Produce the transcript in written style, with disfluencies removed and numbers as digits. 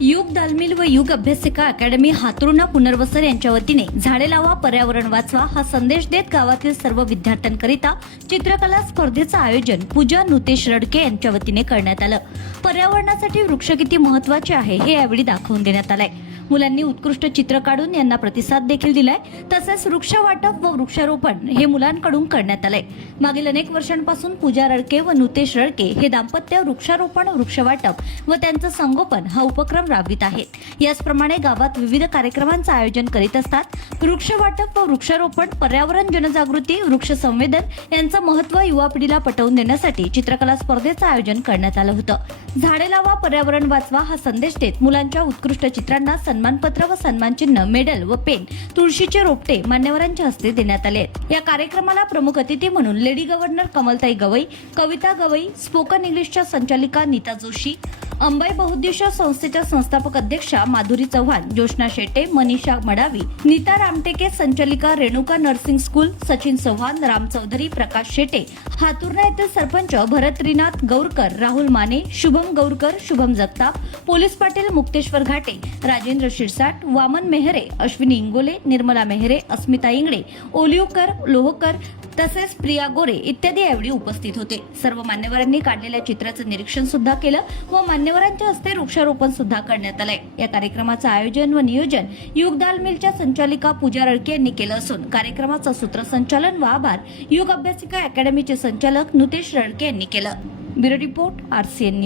युग दालमिल व युग अभ्यासिका अकॅडमी हातरुणा पुनर्वसन यांच्या वतीने झाडे लावा पर्यावरण वाचवा हा संदेश देत गावातील सर्व विद्यार्थ्यांकरिता चित्रकला स्पर्धेचं आयोजन पूजा नुतेश रडके यांच्या वतीने करण्यात आलं। पर्यावरणासाठी वृक्ष किती महत्त्वाचे आहे हे यावेळी दाखवून देण्यात आलंय। मुलांनी उत्कृष्ट चित्र काढून यांना प्रतिसाद देखील दिलाय। तसेच वृक्ष वाटप व वृक्षारोपण हे मुलांकडून करण्यात आलंय। मागील अनेक वर्षांपासून पूजा रडके व नुतेश रडके हे दाम्पत्य वृक्षारोपण वृक्ष वाटप व त्यांचं संगोपन हा उपक्रम राबवित आहेत। याचप्रमाणे गावात विविध कार्यक्रमांचं आयोजन करीत असतात। वृक्ष वाटप व वृक्षारोपण, पर्यावरण जनजागृती, वृक्ष संवेदन यांचं महत्त्व युवा पिढीला पटवून देण्यासाठी चित्रकला स्पर्धेचं आयोजन करण्यात आलं होतं। झाडे लावा पर्यावरण वाचवा हा संदेश देत मुलांच्या उत्कृष्ट चित्रांना सन्मानपत्र व सन्मानचिन्ह, मेडल व पेन, तुळशीचे रोपटे मान्यवरांच्या हस्ते देण्यात आले। या कार्यक्रमाला प्रमुख अतिथी म्हणून लेडी गव्हर्नर कमलताई गवई, कविता गवई, स्पोकन इंग्लिशच्या संचालिका नीता जोशी, अंबाई बहुउद्देशीय संस्थेच्या संस्थापक अध्यक्षा माधुरी चव्हाण, जोशना शेटे, मनीषा मडावी, नीता रामटेके, संचालिका रेणुका नर्सिंग स्कूल, सचिन चव्हाण, राम चौधरी, प्रकाश शेटे, हातुर्णा येथील सरपंच भरत त्रिनाथ गौरकर, राहुल माने, शुभम गौरकर, शुभम जगताप, पोलीस पाटील मुक्तेश्वर घाटे, राजेंद्र शिरसाट, वामन मेहरे, अश्विनी इंगोले, निर्मला मेहरे, अस्मिता इंगळे, ओलिवकर, लोहकर तसेच प्रिया गोरे इत्यादी यावेळी उपस्थित होते। सर्व मान्यवरांनी काढलेल्या चित्राचं निरीक्षण सुद्धा केलं व मान्यवरांच्या हस्ते वृक्षारोपण सुद्धा करण्यात आलंय। या कार्यक्रमाचं आयोजन व नियोजन युग दालमिलच्या संचालिका पूजा रडके यांनी केलं असून कार्यक्रमाचं सूत्रसंचालन व आभार युग अभ्यासिका अकॅडमीचे संचालक नुतेश रडके यांनी केलं। Bureau report, RCN news.